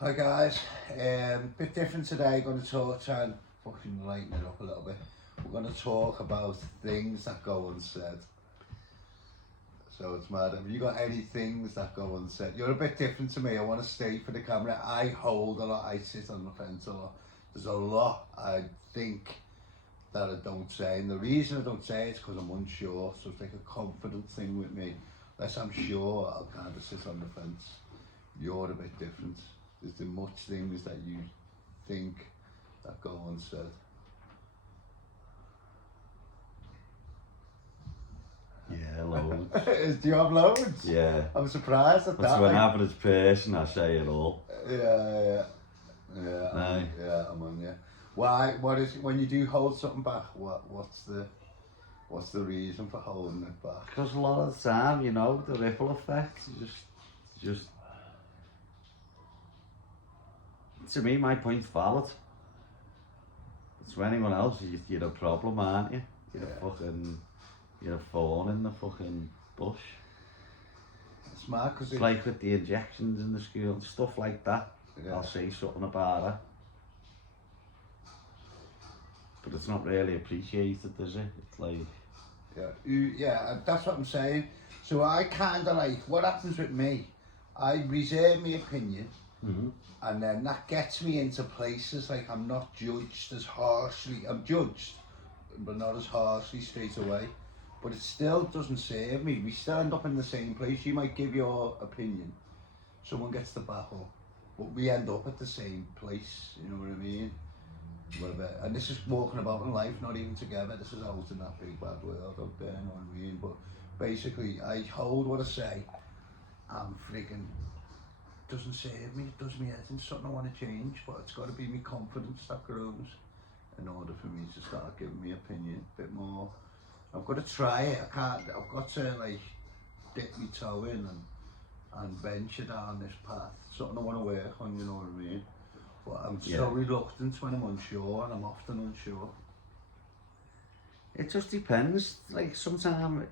Hi guys, bit different today. Going to try and fucking lighten it up a little bit. We're going to talk about things that go unsaid. So it's mad. Have you got any things that go unsaid? You're a bit different to me. I want to stay for the camera. I hold a lot. I sit on the fence a lot. There's a lot I think that I don't say, and the reason I don't say it is because I'm unsure. So it's like a confident thing with me. Unless I'm sure, I'll kind of sit on the fence. You're a bit different. Is there much things that you think that go unsaid? Yeah, loads. Do you have loads? Yeah. I'm surprised at That's that. to an average person, I say it all. Yeah. Aye. I'm on you. Why? What is when you do hold something back? What's the reason for holding it back? Because a lot of the time, you know, the ripple effect, just to me, my point's valid. To anyone else, you're a problem, aren't you? You're a thorn in the fucking bush. It's mad because it's like with the injections in the school and stuff like that. Yeah. I'll say something about it, but it's not really appreciated, is it? It's like yeah, that's what I'm saying. So I kind of like what happens with me. I reserve my opinion. Mm-hmm. And then that gets me into places like I'm not judged as harshly. I'm judged, but not as harshly straight away. But it still doesn't serve me. We still end up in the same place. You might give your opinion, someone gets the battle, but we end up at the same place. You know what I mean? And this is walking about in life, not even together. This is out in that big bad world out there. You know what I mean? But basically, I hold what I say. I'm freaking. Doesn't serve me, it does me head in, something I want to change, but it's got to be my confidence that grows in order for me to start giving my opinion a bit more. I've got to try it. I've got to like dip my toe in and venture down this path. Something I want to work on, you know what I mean? But I'm so reluctant when I'm unsure, and I'm often unsure. It just depends. Like sometimes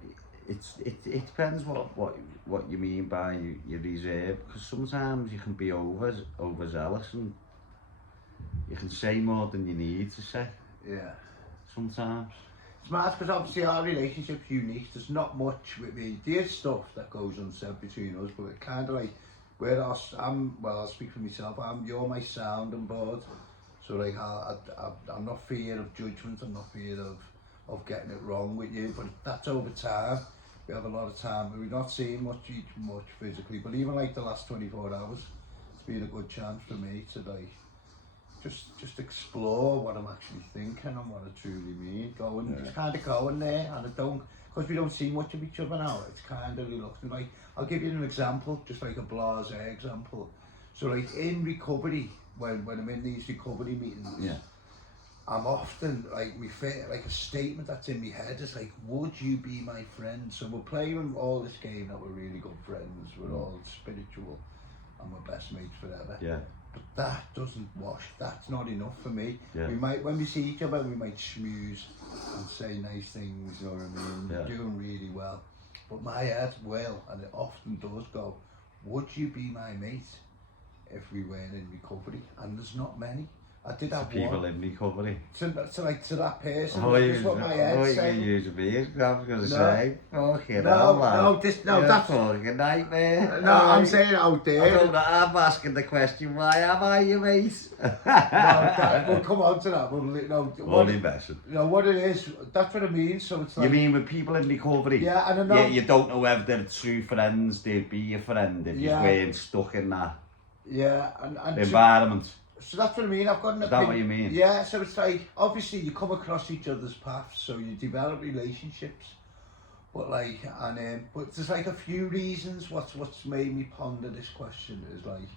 it depends what you mean by your reserve, because sometimes you can be overzealous and you can say more than you need to say. Yeah. Sometimes. It's mad because obviously our relationship's unique. There's not much with me. There's stuff that goes unsaid between us, but it kind of like, I'll speak for myself. You're my sounding board. So like I'm not fear of judgment. I'm not fear of getting it wrong with you. But that's over time. We have a lot of time. We're not seeing much physically, but even like the last 24 hours, it's been a good chance for me to like just explore what I'm actually thinking and what I truly mean. Just kind of going there, and I don't, because we don't see much of each other now. It's kind of reluctant. Like I'll give you an example, just like a blasé example. So like in recovery, when I'm in these recovery meetings. I'm often like like a statement that's in my head is like, would you be my friend? So we're playing all this game that we're really good friends, we're all spiritual and we're best mates forever. Yeah. But that doesn't wash, that's not enough for me. Yeah. We might, when we see each other, we might schmooze and say nice things, you know what I mean? Yeah. We're doing really well. But my head will, and it often does go, would you be my mate if we weren't in recovery? And there's not many. I did have people one. in recovery. To that person. That's what my head's saying. You use me as I was going to say. Fucking that's fucking nightmare. No, I'm saying out there. I'm asking the question, why am I your mate? We'll come on to that. Only messing. What it is, that's what I mean. So it's like, you mean with people in recovery? Yeah, and I know. You don't know whether they're true friends, they'd be your friend if you weren't stuck in that environment. So that's what I mean. I've got an opinion. Is that what you mean? Yeah, so it's like, obviously you come across each other's paths, so you develop relationships. But like, but there's like a few reasons what's made me ponder this question is like,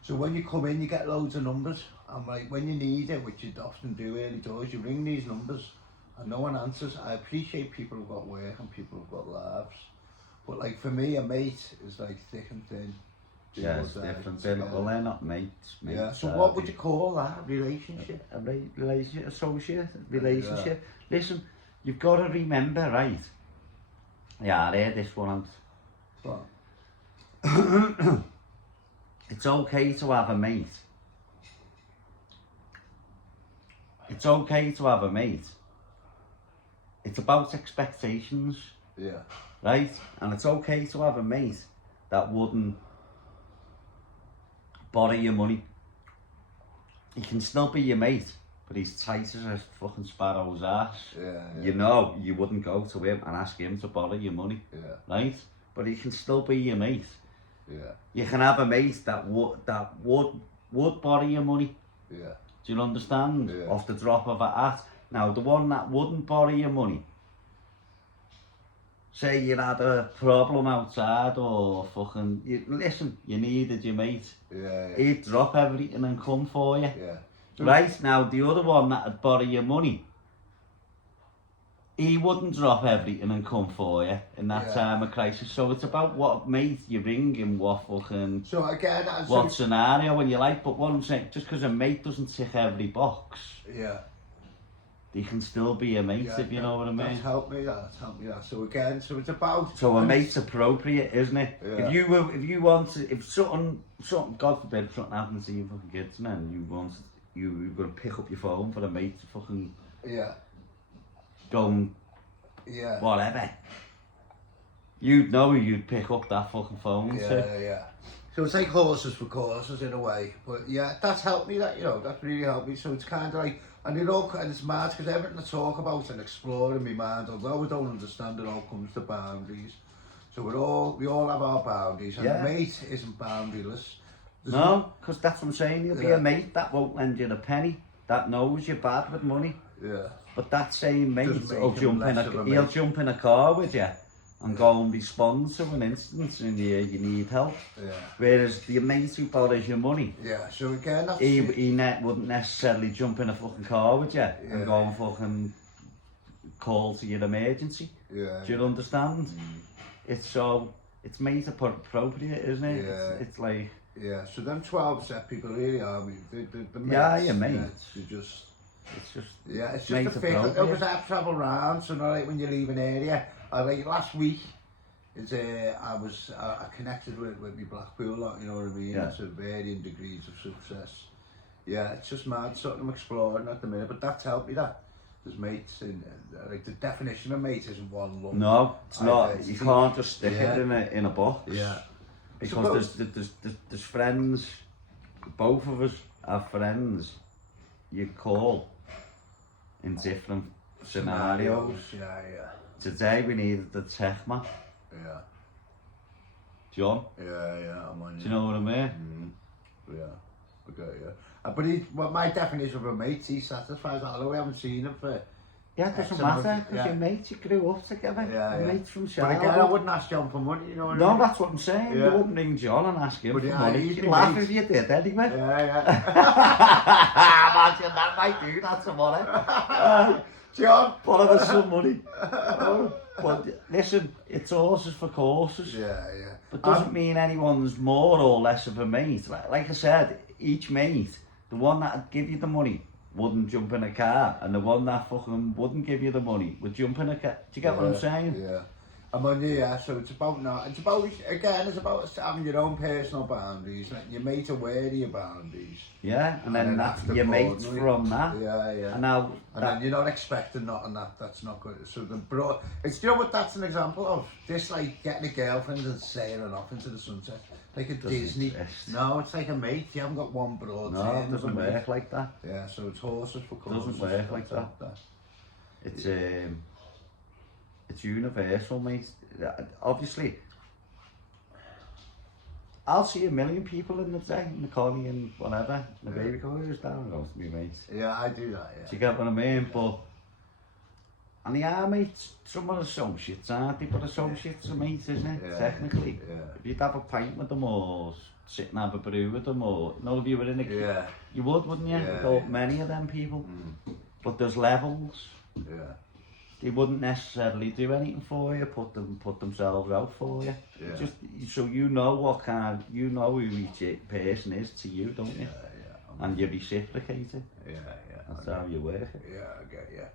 so when you come in, you get loads of numbers, and like when you need it, which you often do early doors, you ring these numbers, and no one answers. I appreciate people who've got work and people who've got lives, but like for me, a mate is like thick and thin. Yeah, it's different. They're not mates. Yeah. So what would you call that? Relationship? A relationship, associate, relationship. Yeah. Listen, you've got to remember, right? Yeah, I heard this one out. What? it's okay to have a mate. It's okay to have a mate. It's about expectations, Yeah. right? And it's okay to have a mate that wouldn't borrow your money. He can still be your mate, but he's tight as a fucking sparrow's ass. Yeah. You know, you wouldn't go to him and ask him to borrow your money, Yeah. right? But he can still be your mate. Yeah. You can have a mate that would borrow your money. Yeah. Do you understand? Yeah. Off the drop of a hat. Now, the one that wouldn't borrow your money, say you had a problem outside or fucking, listen, you needed your mate. Yeah. He'd drop everything and come for you. Yeah. Right? Now, the other one that'd borrow your money, he wouldn't drop everything and come for you in that time of crisis. So it's about what mate you bring and what fucking... So again, what scenario when you like, but what I'm saying, just because a mate doesn't tick every box, yeah, they can still be a mate, if you know what I mean. That's helped me that. So again, so it's about... So a mate's appropriate, isn't it? Yeah. If you want to, if something, God forbid, something happens to you fucking kids, man, you're going to pick up your phone for a mate to fucking go and whatever. You'd know who you'd pick up that fucking phone to. Yeah. So it's like horses for courses in a way, but yeah, that's helped me. That's really helped me. So it's kind of like, and it's mad because everything I talk about and explore in my mind, although I don't understand it, all comes to boundaries. So we all have our boundaries, and a mate isn't boundaryless. No, because that's what I'm saying. You'll be a mate that won't lend you a penny, that knows you're bad with money. Yeah. But that same mate will jump he'll jump in a car with you and go and respond to an instance and you need help. Yeah. Whereas the mate who borrows your money, so again, that's he wouldn't necessarily jump in a fucking car with you and go and fucking call to your emergency. Yeah. Do you understand? It's mate appropriate, isn't it? Yeah. It's like... Yeah, so them 12 people really are, the mates. Yeah, your mates. It's just a a thing. Because I travel around, so not like when you leave an area. Like last week, I connected with my Blackpool lot, you know what I mean? Yeah. To varying degrees of success. Yeah, it's just mad, something I'm exploring at the minute, but that's helped me that. There's mates, like the definition of mate isn't one lump. No, it's not. You can't just stick it in a box. Yeah. Because there's friends, both of us have friends you call in different scenarios. Yeah. Today we needed the tech man. Yeah. John? Yeah, I'm on you. Do you know what I mean? Yeah. Okay, yeah. But my definition of a mate, he satisfies that, although we haven't seen him for... Yeah, it doesn't matter, because your mates, you grew up together. Yeah. Mates from But childhood. again, I wouldn't ask John for money, you know what I mean? No, that's what I'm saying. Yeah. You wouldn't ring John and ask him But for yeah, money. he's You'd my laugh mate. if you did anyway. Yeah. Imagine that, might do that some money. John! Borrow us some money. But listen, it's horses for courses. Yeah. But doesn't mean anyone's more or less of a mate. Like I said, each mate, the one that'd give you the money wouldn't jump in a car, and the one that fucking wouldn't give you the money would jump in a car. Do you get what I'm saying? Yeah. I'm on you, yeah. So it's about having your own personal boundaries, letting your mate aware of your boundaries. Yeah, and then that's your mates from that. Yeah. And now, then you're not expecting nothing that's not good. So it's, you know what that's an example of? Just like getting a girlfriend and sailing off into the sunset. Like a Disney. Exist. No, it's like a mate. You haven't got one broad. No, it doesn't work like that. Yeah, so it's horses for courses. Doesn't work like that. It's universal, mate. Obviously, I'll see a million people in the day, in the colony and whatever. The baby goes down and goes to me, mate. Yeah, I do that, yeah. Do you get what I mean? But, and they are mates, some are associates, aren't they? But associates are mates, isn't it? Yeah, Technically. yeah. If you'd have a pint with them or sit and have a brew with them or, no, if you were in a you would, wouldn't you? Yeah, Many of them people. But there's levels. Yeah. They wouldn't necessarily do anything for you, put themselves out for you. Yeah. Just so you know who each person is to you, don't you? Yeah. And you reciprocate it. Yeah. That's how you work it. Yeah, I get you.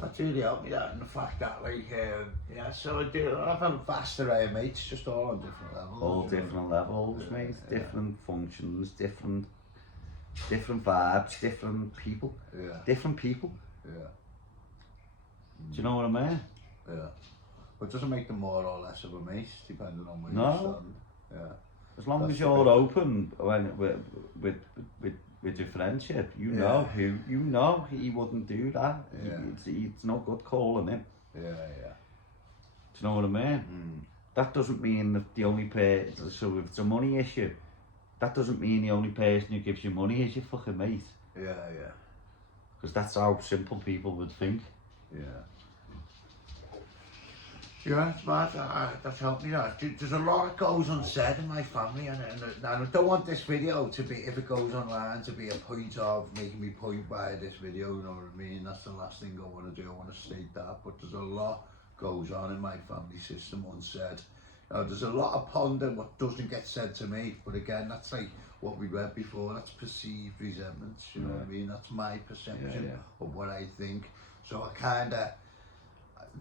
That's really helped me, that, and the fact that, like, yeah, so I've had a vast array of mates, just all on different levels. All different levels, mate, different functions, different vibes, different people. Different people. Do you know what I mean? But it doesn't make them more or less of a mate, depending on where you stand. As long as you're open with your friendship, you know he wouldn't do that. It's no good calling him. Do you know what I mean? That doesn't mean that the only person, so if it's a money issue, that doesn't mean the only person who gives you money is your fucking mate. Because that's how simple people would think. Yeah, it's mad. That's helped me. There's a lot that goes unsaid in my family, and I don't want this video to be, if it goes online, to be a point of making me point by this video, you know what I mean? That's the last thing I want to do. I want to state that. But there's a lot goes on in my family system unsaid. There's a lot of ponder what doesn't get said to me, but again, that's like what we read before. That's perceived resentments, you know what I mean? That's my perception of what I think. So I kind of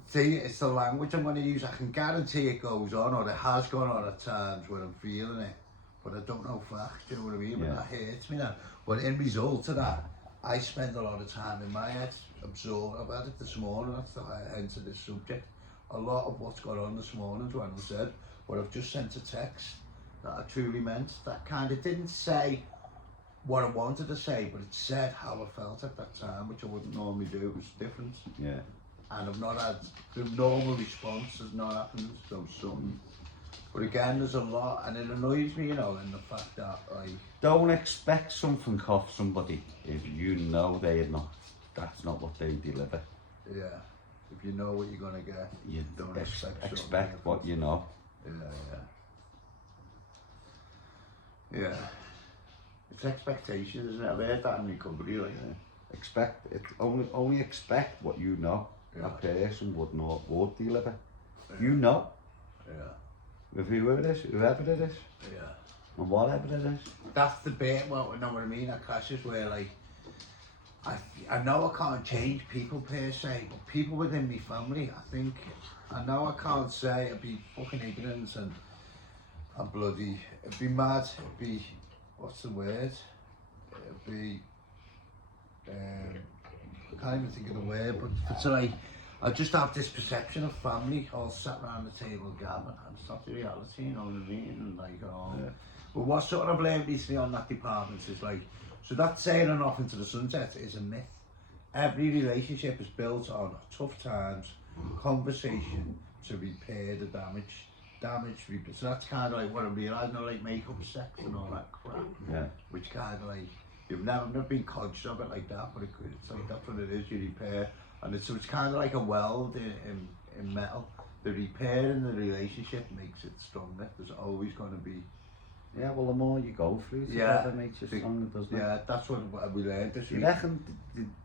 see, it's the language I'm going to use. I can guarantee it goes on, or it has gone on at times when I'm feeling it, but I don't know facts, you know what I mean? But that hurts me now. But in result of that, I spend a lot of time in my head absorbed. I've had it this morning, that's the hence of this subject. A lot of what's gone on this morning is what I said, but I've just sent a text that I truly meant, that kind of didn't say what I wanted to say, but it said how I felt at that time, which I wouldn't normally do. It was different. And I've not had the normal response, has not happened, so something. But again, there's a lot, and it annoys me, you know, in the fact that don't expect something off somebody if you know that's not what they deliver. If you know what you're gonna get, you don't expect what you know. It's expectations, isn't it? I've heard that in recovery, like expect it. Only expect what you know. That person would deliver. You know. With whoever it is. And whatever it is. That's the bit. Well, you know what I mean? That clashes where, like, I know I can't change people per se, but people within my family, I think, I know I can't say. It'd be fucking ignorance and bloody. It'd be mad. It'd be, what's the word? It'd be. I can't even think of the word, but it's like, I just have this perception of family all sat around the table gabbing, and it's not the reality, you know what I mean? And like, but what sort of blamed recently on that department is like, so that sailing off into the sunset is a myth. Every relationship is built on tough times, conversation to repair the damage. So that's kind of like what I'm realising, like makeup, sex and all that crap. Which kind of like, I've never been conscious of it like that, but it's like that's what it is, you repair. And so it's kind of like a weld in metal. The repair in the relationship makes it stronger. There's always going to be. Yeah, well, the more you go through together makes you stronger, doesn't it? Yeah, that's what we learned this week. Do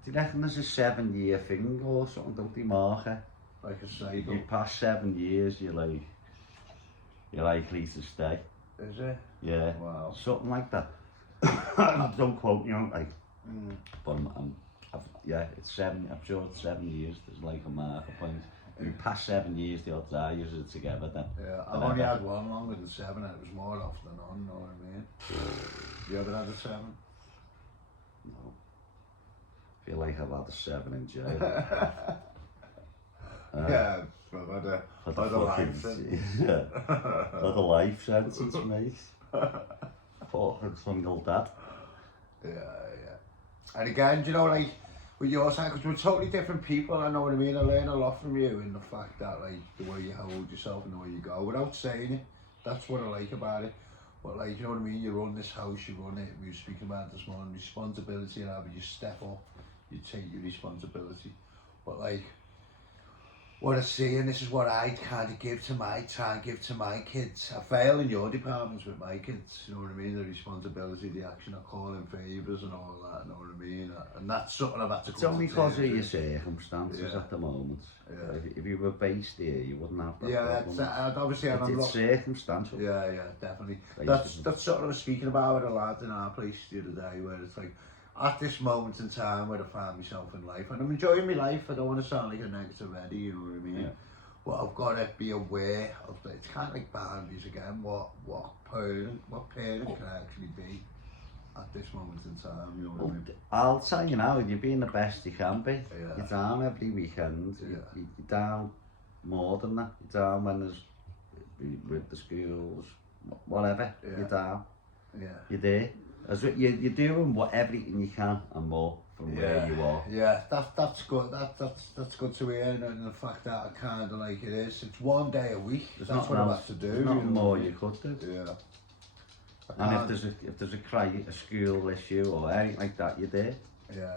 you reckon there's a 7-year thing or something, don't they mark it? Like a cycle. If you pass 7 years, you're likely to stay. Is it? Yeah. Wow. Something like that. Don't quote me on it, like. But it's 7. I'm sure it's 7 years. There's like a marker point. If you pass 7 years, the odds are you're together then. I've only had one longer than 7, and it was more off than on. You know what I mean? You ever had a 7? No. I feel like I've had a 7 in jail. Yeah, I've had a life sentence. Had a life sentence, mate. Fucking single dad. And again, you know, like, with your side, because we're totally different people, I know what I mean, I learn a lot from you in the fact that, like, the way you hold yourself and the way you go, without saying it, that's what I like about it. But, like, you know what I mean, you run this house, you run it, we were speaking about this morning, responsibility, and how you step up, you take your responsibility. But, like, what I see, and this is what I kind of try and give to my kids. I fail in your departments with my kids, you know what I mean? The responsibility, the action, I call in favours and all that, you know what I mean? And that's something I've had to. It's only because of your circumstances at the moment. If you were based here, you wouldn't have that problem. Obviously, it's circumstantial. Yeah, definitely. That's something I was speaking about with a lad in our place the other day, where it's like, at this moment in time where I find myself in life, and I'm enjoying my life. I don't want to sound like a negative Eddie, you know what I mean? Yeah. But I've got to be aware of the, it's kind of like boundaries again. What parent can I actually be at this moment in time? You know what I mean? I'll tell you now, you're being the best you can be. Yeah. You're down every weekend. Yeah. You're down more than that. You're down when there's with the schools, whatever. Yeah. You're down. Yeah. You're there. You're doing everything you can and more from where you are. Yeah, that's good. That's good to hear, and the fact that I kind of like it is. It's one day a week. That's what I've had to do. There's nothing more you could do. Yeah. And if there's a school issue or anything like that, you're there. Yeah.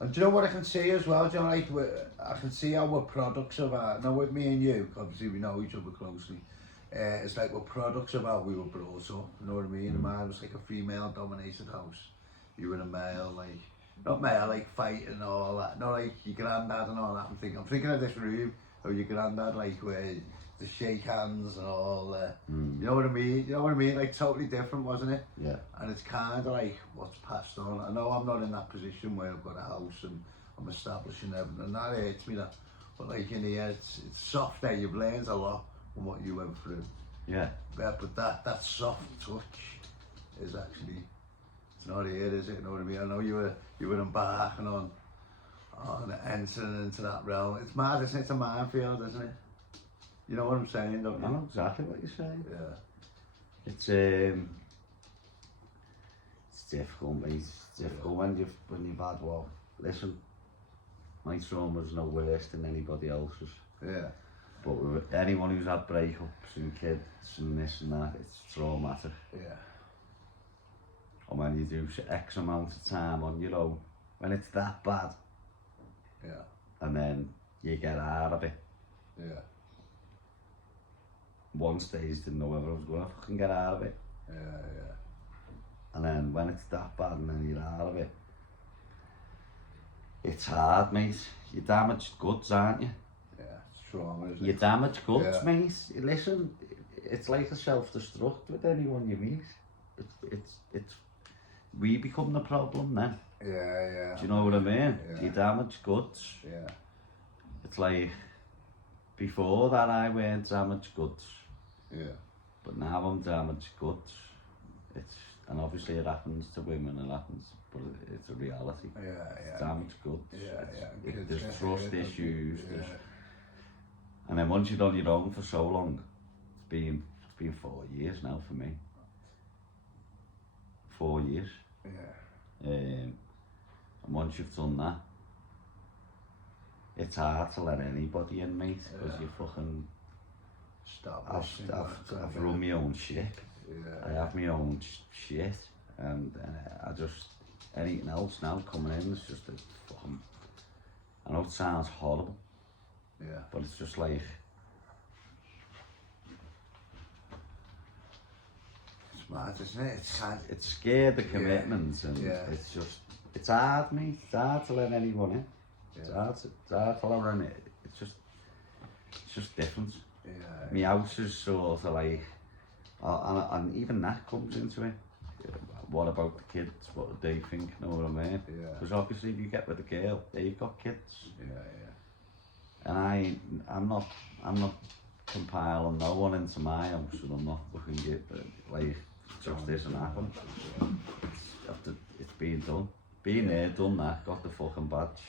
And do you know what I can see as well? Do you know, like, I can see how we're products of our. Now with me and you, obviously we know each other closely. It's like we're products of how we were brought up. You know what I mean? Mine was like a female-dominated house. You were a male, like not male, like fighting and all that. Not like your granddad and all that. I'm thinking of this room. How your granddad, like where the shake hands and all that. You know what I mean? You know what I mean? Like totally different, wasn't it? Yeah. And it's kind of like what's passed on. I know I'm not in that position where I've got a house and I'm establishing everything, and that hurts me. That, but like in here, it's soft. There, you've learned a lot from what you went through. Yeah. But that soft touch is actually, it's not here, is it? You know what I mean? I know you were embarking on entering into that realm. It's mad, isn't it? It's a minefield, isn't it? You know what I'm saying, don't you? I know exactly what you're saying. Yeah. It's difficult, mate. It's difficult when you've had listen, my trauma's no worse than anybody else's. Yeah. But with anyone who's had breakups and kids and this and that, it's traumatic. Yeah. And when you do X amount of time on your own, when it's that bad, Yeah. and then you get out of it. Yeah. One stage didn't know whether I was going to fucking get out of it. Yeah. And then when it's that bad and then you're out of it, it's hard, mate. You're damaged goods, aren't you? Yeah. It's trauma, isn't You're it? damaged goods, Yeah. mate. Listen, it's like a self-destruct with anyone you meet. It's we become the problem then. Yeah. Do you know what I mean? Yeah. You're damaged goods. Yeah. It's like, before that I weren't damaged goods, Yeah. but now I'm damaged goods. And obviously it happens to women, but it's a reality. Yeah. Damaged goods. Yeah. There's trust issues. Yeah. And then once you're on your own for so long, it's been 4 years now for me. 4 years. Yeah. And once you've done that, it's hard to let anybody in, mate, because you fucking. I've run my own shit. Yeah. I have my own shit, and I just, anything else now coming in, it's just a fucking. I know it sounds horrible. Yeah. But it's just like. It's mad, isn't it? It's scared the commitment, and it's hard, mate. It's hard to let anyone in. It's hard to let anyone in. It's just different. Yeah. My house is sort of like, and even that comes into it. What about the kids? What do they think? Know what I mean? Yeah. Because obviously, if you get with a girl, they've got kids. Yeah. And I'm not compiling no one into my house, and I'm not looking at like it just isn't happening. It's being done. Been there, done that, got the fucking badge.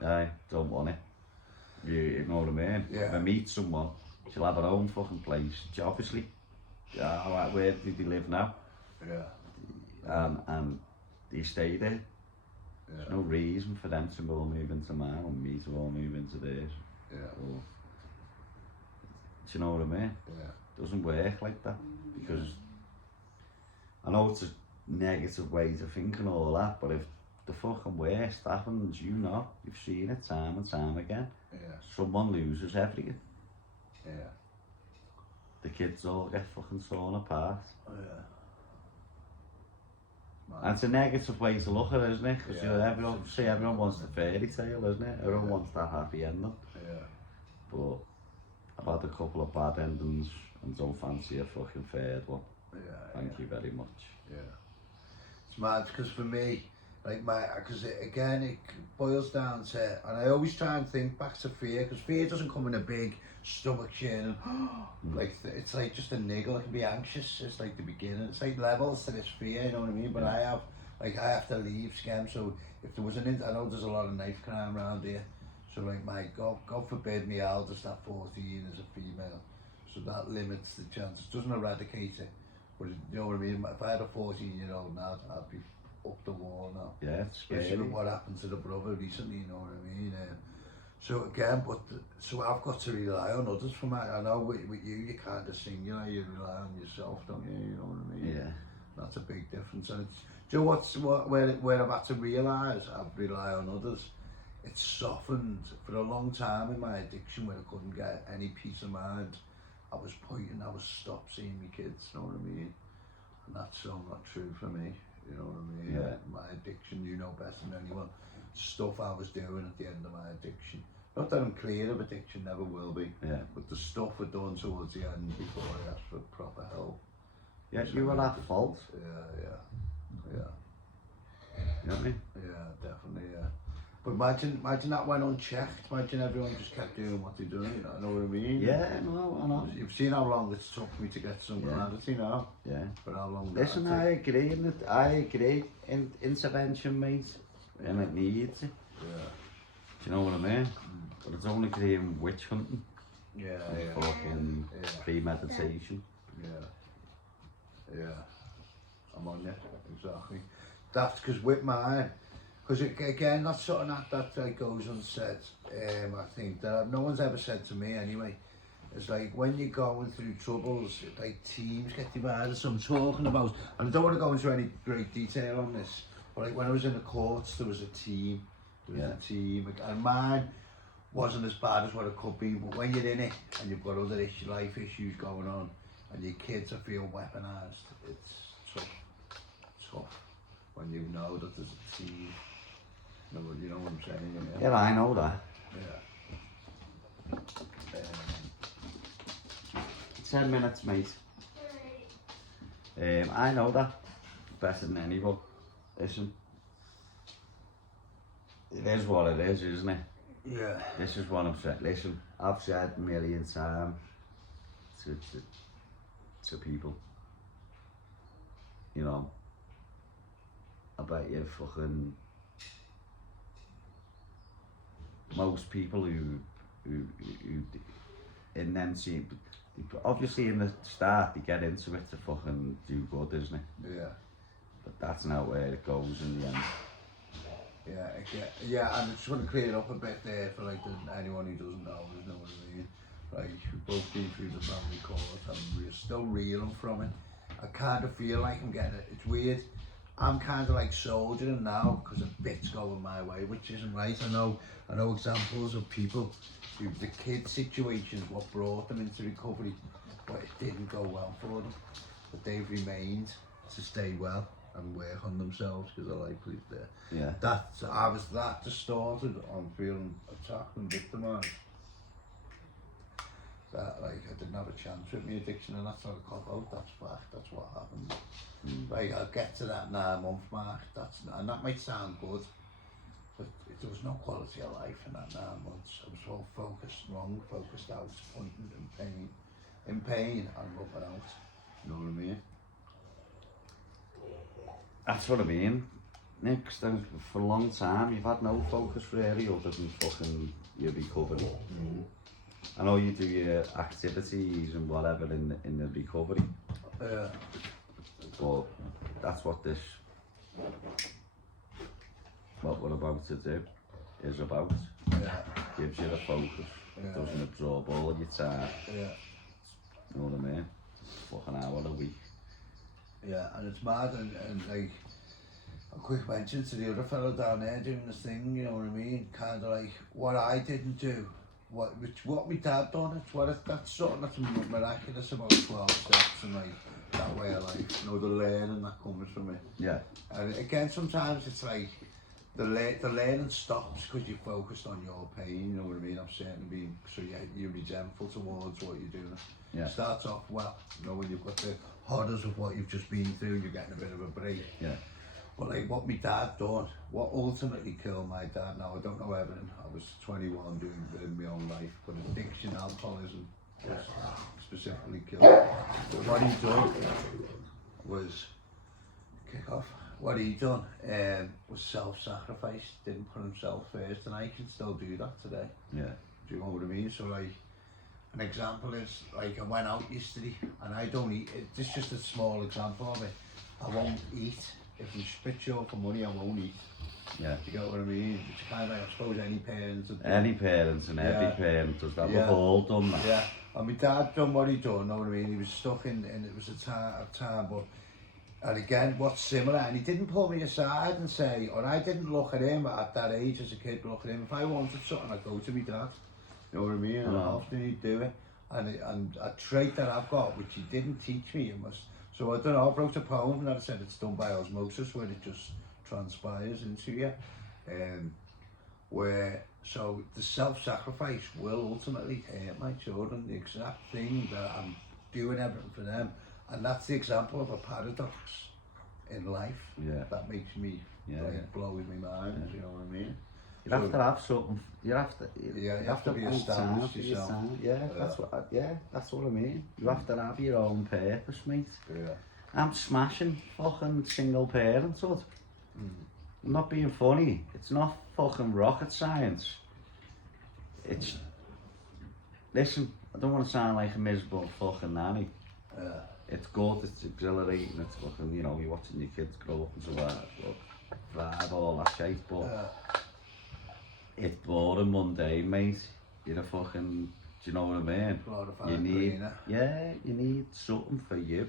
Yeah. Don't want it. You know what I mean? Yeah. If I meet someone, she'll have her own fucking place. She obviously, where do they live now? Yeah. And they stay there. There's no reason for them to all move into mine and me to all move into theirs. Yeah. Or, do you know what I mean? Yeah. It doesn't work like that, because I know it's a negative way to think and all that, but if the fucking worst happens, you've seen it time and time again. Yeah. Someone loses everything. Yeah. The kids all get fucking torn apart. Yeah. And it's a negative way to look at it, isn't it? Because everyone wants the fairy tale, isn't it? Everyone wants that happy ending. Yeah. But I've had a couple of bad endings and don't fancy a fucking third one. Yeah. Thank you very much. Yeah. It's mad because for me, like because again it boils down to, and I always try and think back to fear, because fear doesn't come in a big stomach churn and like it's like just a niggle. It can be anxious. It's like the beginning. It's like levels to this fear, you know what I mean? But I have to leave Scam. So if there was I know there's a lot of knife crime around here. So like God forbid me eldest at 14 is a female. So that limits the chances. Doesn't eradicate it. But you know what I mean? If I had a 14-year-old now, I'd be up the wall now. Yeah, it's scary. Especially with what happened to the brother recently, you know what I mean? So again, so I've got to rely on others for my, I know with you, you kind of singular, you rely on yourself, don't you? You know what I mean? Yeah. That's a big difference. And it's, do you know where I've had to realise I've rely on others? It's softened for a long time in my addiction where I couldn't get any peace of mind. I was stopped seeing my kids, you know what I mean? And that's so not true for me, you know what I mean? Yeah. My addiction, you know better than anyone. Stuff I was doing at the end of my addiction. Not that I'm clear of addiction, never will be. Yeah. But the stuff I'd done towards the end before I asked for proper help. Yeah, you were at fault. Yeah. You know what I mean? Yeah, definitely, yeah. But imagine that went unchecked. Imagine everyone just kept doing what they're doing. You know what I mean? Yeah, no, I know. You've seen how long it's took me to get some clarity now. Yeah. For how long? Listen, I agree. Intervention, mate, and it needs it. Yeah. Do you know what I mean? But it's only agreeing witch hunting. Yeah. Fucking premeditation. Yeah. I'm on you. Exactly. That's because with mine. Because again, that's something that like goes unsaid. I think that no one's ever said to me anyway. It's like when you're going through troubles, like teams get divided. So I'm talking about, and I don't want to go into any great detail on this, but like when I was in the courts, there was a team. And mine wasn't as bad as what it could be. But when you're in it and you've got other life issues going on, and your kids are feeling weaponised, it's tough. When you know that there's a team. You know what I'm saying? Yeah, I know that. Yeah. 10 minutes, mate. I know that better than anyone. Listen, it is what it is, isn't it? Yeah. This is what I'm saying. Listen, I've said a million times to people, you know, I bet you fucking most people who in them scene, obviously in the start they get into it to fucking do good, isn't it? Yeah. But that's not where it goes in the end. Yeah, and I just want to clear it up a bit there for like anyone who doesn't know, you know what I mean? Like, we've both been through the family court and we're still reeling from it. I kind of feel like I'm getting it. It's weird. I'm kind of like soldiering now because a bit's going my way, which isn't right. I know examples of people who the kid situations what brought them into recovery, but it didn't go well for them. But they've remained to stay well and work on themselves because they're likely there. Yeah. I was that distorted on feeling attacked and victimised. That like I didn't have a chance with my addiction, and that's how I got out. That's fact. That's what happened. Like I'll get to that 9-month mark. And that might sound good, but there was no quality of life in that 9 months. I was so focused out, pointing in pain and looking out. You know what I mean? That's what I mean, Nick. 'Cause then for a long time you've had no focus really other than fucking your recovery. I know you do your activities and whatever in the recovery. Yeah. But that's what what we're about to do is about. Yeah. Gives you the focus. Yeah. Doesn't absorb all of your time. Yeah. You know what I mean? Fucking hour a week. Yeah, and it's mad and like a quick mention to the other fellow down there doing this thing, you know what I mean? Kind of like what I didn't do, what my dad done. That's something that's miraculous about 12 steps and like that way of life. You know, the learning that comes from it. Yeah. And again, sometimes it's like the learning stops because you're focused on your pain. You know what I mean? I've certainly been you're resentful towards what you're doing. Yeah. It starts off well, you know, when you've got the horrors of what you've just been through, you're getting a bit of a break. Yeah. But like what my dad done, what ultimately killed my dad, now I don't know everything, I was 21 doing my own life, but addiction, alcoholism was specifically killed. But what he done was, kick off, what he done was self-sacrifice, didn't put himself first, and I can still do that today. Yeah. Do you know what I mean? So like, an example is, like I went out yesterday and I don't eat, it's just a small example of it. I won't eat. If I'm spit short for money, I won't eat. Yeah. Do you get what I mean? It's kind of like, I suppose any parents would do. Any parents and every parent does that. We've all done that. Yeah. And my dad done what he done, know what I mean? He was stuck in it was a time, but, and again, what's similar, and he didn't pull me aside and say, or I didn't look at him at that age as a kid, look at him. If I wanted something, I'd go to my dad. You know what I mean? And often he'd do it. And a trait that I've got, which he didn't teach me, it must. So I don't know, I wrote a poem that I said it's done by osmosis, where it just transpires into you. So the self-sacrifice will ultimately hurt my children, the exact thing that I'm doing everything for them. And that's the example of a paradox in life. Yeah. That makes me, blows my mind, you know what I mean? You have to have something. You have to be established yourself. That's what I mean. You have to have your own purpose, mate. Yeah. I'm smashing fucking single parenthood. I'm not being funny. It's not fucking rocket science. It's, listen, I don't want to sound like a miserable fucking nanny. It's good, it's exhilarating, it's fucking, you know, you're watching your kids grow up and so vibe, all that shit, but it's boring mundane, mate. You're a fucking, do you know what I mean? You need, you need something for you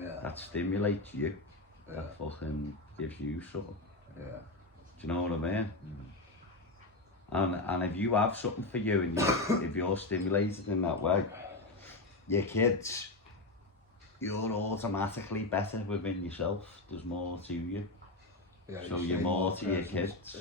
that stimulates you, that fucking gives you something. Do you know what I mean? And if you have something for you and if you're stimulated in that way, your kids, you're automatically better within yourself. There's more to you. So you're more to your kids.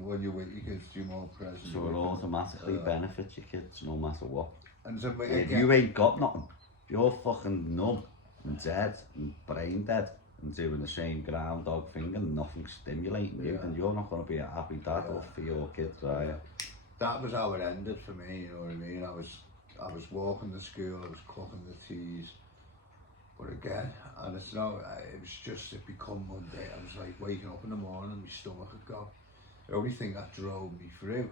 When you're with your kids, you're more present. So it automatically benefits your kids no matter what. And so, if you ain't got nothing, you're fucking numb and dead and brain dead and doing the same groundhog thing and nothing's stimulating you, and you're not going to be a happy dad or for your kids, are you? That was how it ended for me, you know what I mean? I was walking to school, I was cooking the teas, but again, and it's no, it was just, it become Monday. I was like waking up in the morning and my stomach would go. The only thing that drove me through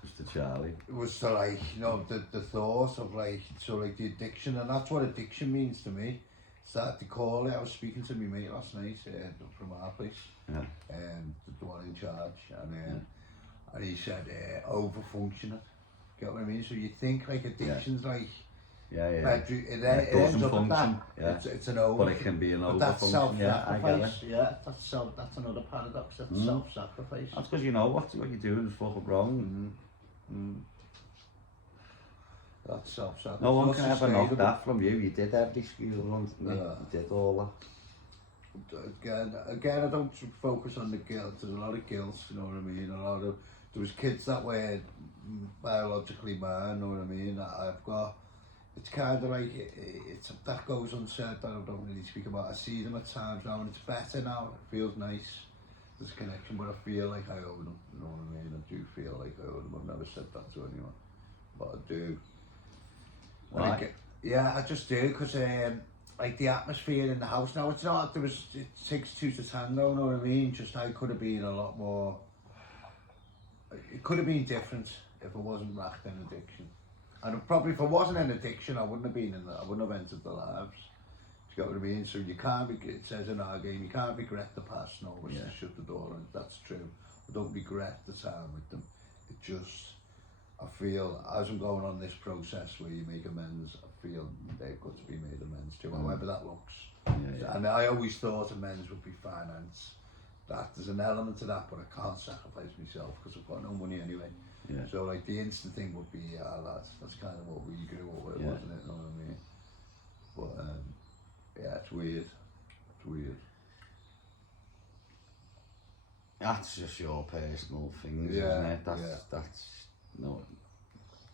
was the Charlie. It was to like, you know, the thought of like, so like the addiction, and that's what addiction means to me. It's that they call it. I was speaking to my mate last night from our place, the one in charge, and he said over-functioning. Get what I mean? So you think like addiction's like, bedroom, it ends up at that. It's an over. But it can be an over that's function. self-sacrifice. That's another paradox. That's self-sacrifice. That's because you know what you're doing is fucking wrong. That's self-sacrifice. No one can ever knock that from you. You did every school run, you did all that. Again, I don't focus on the guilt. There's a lot of guilt, you know what I mean? There was kids that were biologically mine, you know what I mean? I've got, it's kind of like, that goes unsaid that I don't really speak about. I see them at times now and it's better now. It feels nice. There's a connection, but I feel like I owe them, you know what I mean? I do feel like I owe them. I've never said that to anyone, but I do. Why? I just do, because like the atmosphere in the house now, it's not, it takes two to tango, you know what I mean? Just I could have been a lot more, it could have been different if it wasn't racked in addiction. And probably if it wasn't an addiction, I wouldn't have entered the lives. Do you get what I mean? So you can't, it says in our game, you can't regret the past, no, which to shut the door, and that's true. I don't regret the time with them. It just, I feel, as I'm going on this process where you make amends, I feel they've got to be made amends to, however that looks. And I always thought amends would be finance. That there's an element to that, but I can't sacrifice myself because I've got no money anyway. So like the instant thing would be, that's kind of what we grew up with, wasn't it? You know what I mean? But it's weird. It's weird. That's just your personal things, isn't it? That's no,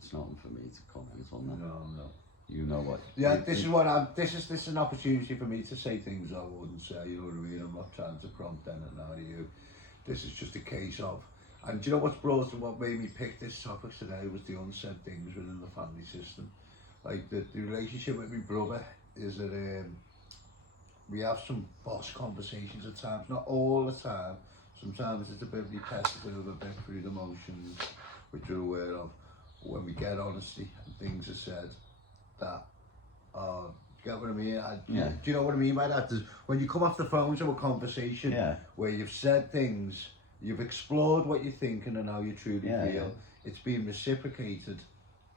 it's nothing for me to comment on that. No. you know what. Yeah, this is an opportunity for me to say things I wouldn't say, you know what I mean? I'm not trying to prompt anything out of you. This is just a case of, and do you know what made me pick this topic today was the unsaid things within the family system. Like the relationship with my brother is that we have some boss conversations at times, not all the time. Sometimes it's a bit repetitive, a bit through the motions, which we're aware of. When we get honesty and things are said that are, do you get what I mean? Yeah. Do you know what I mean by that? When you come off the phone to a conversation where you've said things, you've explored what you're thinking and how you truly feel, it's been reciprocated,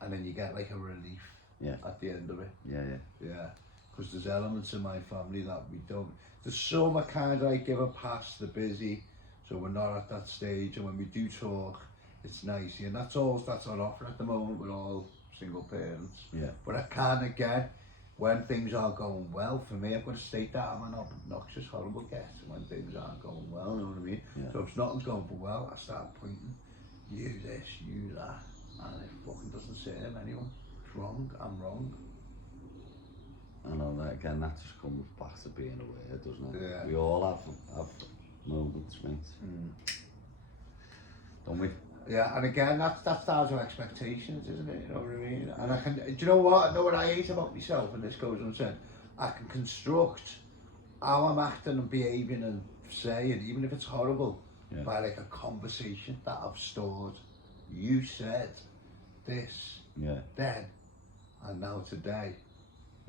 and then you get like a relief at the end of it. Yeah. Because there's elements in my family that we don't. There's some are kind of like give a pass, they're busy, so we're not at that stage. And when we do talk, it's nice. And that's on offer at the moment. We're all single parents. Yeah. But I can again, when things aren't going well for me, I've got to state that I'm an obnoxious, horrible guest when things aren't going well. You know what I mean? Yeah. So if nothing's going for well, I start pointing, you this, you that, and it fucking doesn't serve anyone. It's wrong. I'm wrong. I know that again. That just comes back to being aware, doesn't it? Yeah. We all have moments, mate. Don't we? Yeah, and again, that's down to expectations, isn't it? You know what I mean? And I can, do you know what? I know what I hate about myself, and this goes unsaid. I can construct how I'm acting and behaving and saying, even if it's horrible, by like a conversation that I've stored. You said this, then, and now today,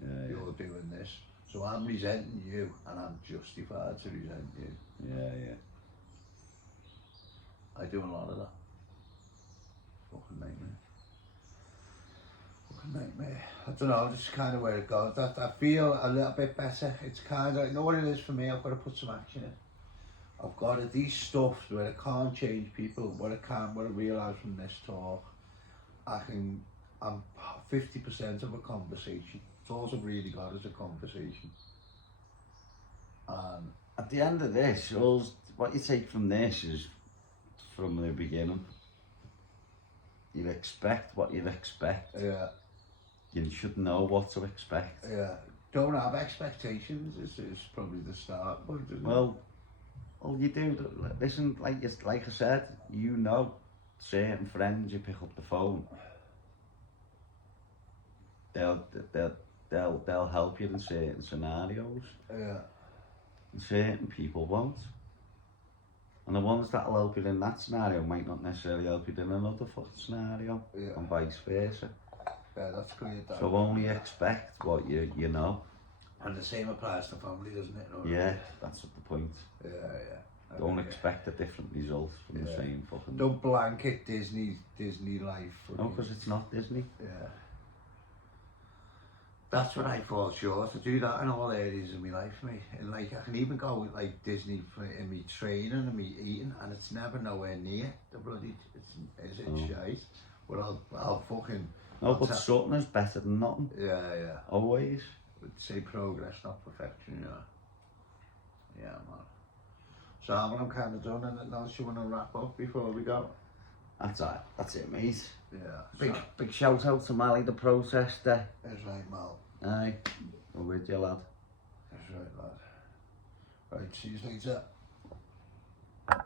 you're doing this. So I'm resenting you, and I'm justified to resent you. Yeah. I do a lot of that. Fucking nightmare. I don't know, just kind of where it goes. That I feel a little bit better. It's kind of, you know what it is for me? I've got to put some action in. I've got to, these stuffs where I can't change people, what I realise from this talk, I'm 50% of a conversation. It's all I've really got is a conversation. At the end of this, what you take from this is from the beginning. You expect what you expect. Yeah. You should know what to expect. Yeah. Don't have expectations is probably the start. Well, all you do, listen, like I said, you know, certain friends, you pick up the phone. They'll help you in certain scenarios. Yeah. And certain people won't. And the ones that'll help you in that scenario might not necessarily help you in another scenario, and vice versa. Yeah, that's great. So only expect what you know. And the same applies to family, doesn't it? Yeah, that's the point. Yeah. Don't expect a different result from the same fucking... Don't blanket Disney life. No, because it's not Disney. Yeah. That's what I fall short. I do that in all areas of my life, mate. And like, I can even go with like Disney in me training and me eating, and it's never nowhere near the bloody, is it shite? But I'll fucking... No, but something is better than nothing. Yeah. Always. I'd say progress, not perfection, Yeah, man. So I'm kind of done, and unless you want to wrap up before we go. That's it, mate. Yeah. Big shout out to Mally the protester. That's right, Mal. Aye. We're with you, lad. That's right, lad. Right, see you later.